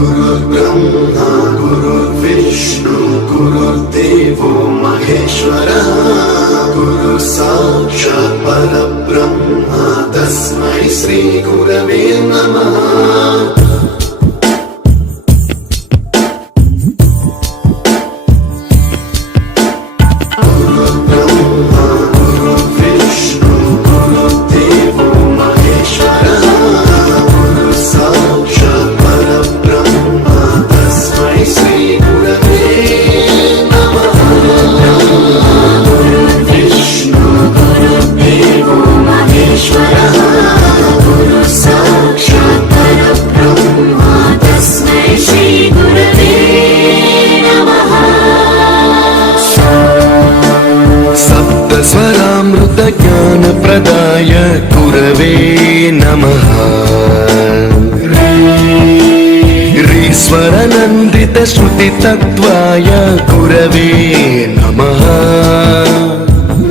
गुरुर्ब्रह्मा गुरुर्विष्णु गुरुर्देवो महेश्वरः गुरु साक्षात् परब्रह्म तस्मै श्री गुरवे नमः। स्वरामृत ज्ञान प्रदाय गुरवे नमः। ऋस्वर नन्दित श्रुति तत्त्वाय गुरवे नमः।